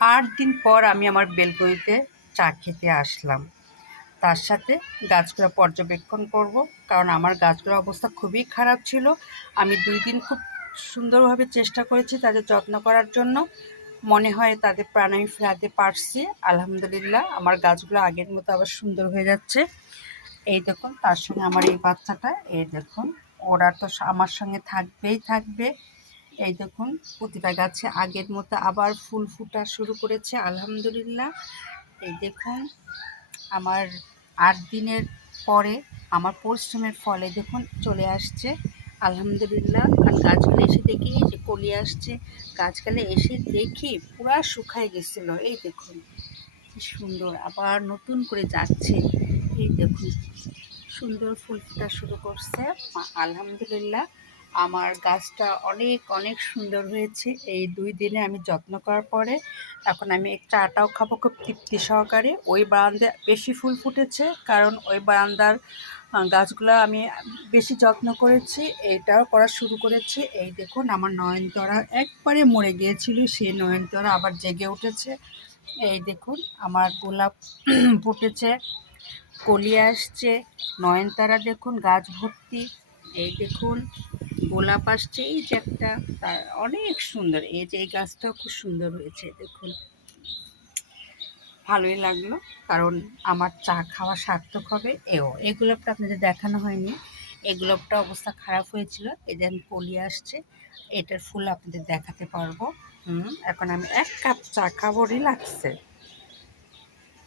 ৮ দিন পর আমি আমার বেলকনিতে চা খেতে আসলাম। তার সাথে গাছগুলো পর্যবেক্ষণ করব, কারণ আমার গাছগুলোর অবস্থা খুবই খারাপ ছিল। আমি ২ দিন খুব সুন্দরভাবে চেষ্টা করেছি তাদের যত্ন করার জন্য। মনে হয় তাদের প্রাণ আমি ফেরাতে পারছি। আলহামদুলিল্লাহ, আমার গাছগুলো আগের মতো আবার সুন্দর হয়ে যাচ্ছে। এই দেখুন, তার সঙ্গে আমার এই বাচ্চাটা, এই দেখুন, ওরা তো আমার সঙ্গে থাকবেই থাকবে। এই দেখুন, প্রতিটা গাছে আগের মতো আবার ফুল ফুটা শুরু করেছে আলহামদুলিল্লাহ। এই দেখুন, আমার ৮ দিনের পরে আমার পরিশ্রমের ফলে দেখুন চলে আসছে আলহামদুলিল্লাহ। কারণ গাছগুলো এসে দেখি যে কলি আসছে, গাছগুলো এসে দেখি পুরা শুকায় গেছিলো। এই দেখুন কি সুন্দর, আবার নতুন করে যাচ্ছে। এই দেখুন, সুন্দর ফুল ফোটা শুরু করছে আলহামদুলিল্লাহ। আমার গাছটা অনেক অনেক সুন্দর হয়েছে এই ২ দিনে আমি যত্ন করার পরে। এখন আমি চাটাও খাবো খুব তৃপ্তি সহকারে। ওই বারান্দায় বেশি ফুল ফুটেছে, কারণ ওই বারান্দার গাছগুলো আমি বেশি যত্ন করেছি, এইটাও করা শুরু করেছি। এই দেখুন, আমার নয়নতারা একবারে মরে গিয়েছিল, সেই নয়নতারা আবার জেগে উঠেছে। এই দেখুন, আমার গোলাপ ফুটেছে, কলি আসছে, নয়নতারা দেখুন গাছ ভর্তি। এই দেখুন, গোলাপ আসছে, এই যে একটা, তার অনেক সুন্দর। এই যে এই গাছটাও খুব সুন্দর হয়েছে দেখুন, ভালোই লাগলো। কারণ আমার চা খাওয়া সার্থক হবে। এই গোলাপটা আপনাদের দেখানো হয়নি, এই গোলাপটা অবস্থা খারাপ হয়েছিল, এই যে কলি আসছে, এটার ফুল আপনাদের দেখাতে পারবো। এখন আমি ১ কাপ চা খাবো রিল্যাক্সে।